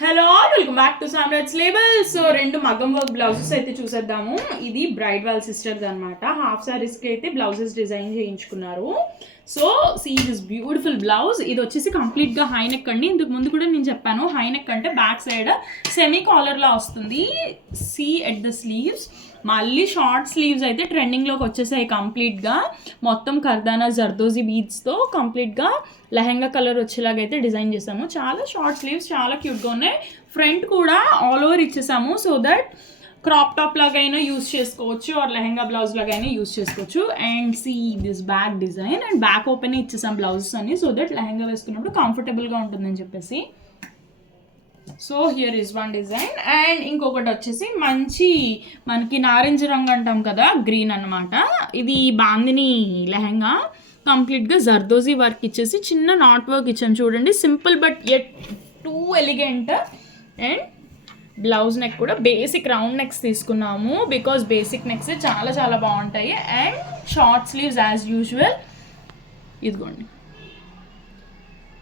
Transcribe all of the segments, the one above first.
Hello welcome back to Samraj label. So రెండు మగ్గం work blouses అయితే చూసేద్దాము. ఇది బ్రైడ్ వాళ్ళ సిస్టర్ది అనమాట. హాఫ్ సారీస్కి అయితే బ్లౌజెస్ డిజైన్ చేయించుకున్నారు. So see this beautiful blouse. ఇది వచ్చేసి కంప్లీట్గా హై నెక్ అండి. ఇందుకు ముందు కూడా నేను చెప్పాను, హై నెక్ అంటే బ్యాక్ సైడ్ సెమీ కాలర్లా వస్తుంది. See at the sleeves. మళ్ళీ షార్ట్ స్లీవ్స్ అయితే ట్రెండింగ్లోకి వచ్చేసాయి కంప్లీట్గా. మొత్తం కర్దానా జర్దోజీ బీడ్స్తో కంప్లీట్గా లెహంగా కలర్ వచ్చేలాగైతే డిజైన్ చేసాము. చాలా షార్ట్ స్లీవ్స్, చాలా క్యూట్గా ఉన్నాయి. ఫ్రంట్ కూడా ఆల్ ఓవర్ ఇచ్చేసాము సో దట్ క్రాప్ టాప్ లాగైనా యూస్ చేసుకోవచ్చు ఆర్ లెహంగా బ్లౌజ్ లాగైనా యూస్ చేసుకోవచ్చు. And see this back design and back open ఇచ్చేసాం బ్లౌజెస్ అన్ని సో దట్ లెహంగా వేసుకున్నప్పుడు కంఫర్టబుల్గా ఉంటుందని చెప్పేసి. So here is one design. And ఇంకొకటి వచ్చేసి మంచి మనకి నారింజ రంగు అంటాం కదా, గ్రీన్ అనమాట. ఇది బాందిని లెహంగా. కంప్లీట్గా జర్దోజీ వర్క్ ఇచ్చేసి చిన్న నాట్ వర్క్ ఇచ్చాం చూడండి. Simple but at two elegant. And blouse neck కూడా బేసిక్ రౌండ్ నెక్స్ తీసుకున్నాము బికాస్ బేసిక్ నెక్స్ చాలా చాలా బాగుంటాయి. And short sleeves as usual. ఇదిగోండి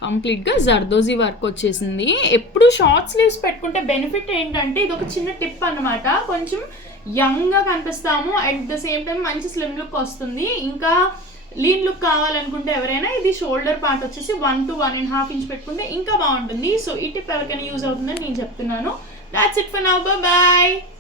కంప్లీట్గా జర్దోజీ వర్క్ వచ్చేసింది. ఎప్పుడు షార్ట్ స్లీవ్స్ పెట్టుకుంటే బెనిఫిట్ ఏంటంటే ఇది ఒక చిన్న టిప్ అనమాట. కొంచెం యంగ్గా కనిపిస్తాము, అట్ ద సేమ్ టైం మంచి స్లిమ్ లుక్ వస్తుంది. ఇంకా లీన్ లుక్ కావాలనుకుంటే ఎవరైనా ఇది షోల్డర్ పార్ట్ వచ్చేసి 1 to 1.5 ఇంచ్ పెట్టుకుంటే ఇంకా బాగుంటుంది. సో ఈ టిప్ ఎవరికైనా యూజ్ అవుతుందని నేను చెప్తున్నాను. That's it for now, bye.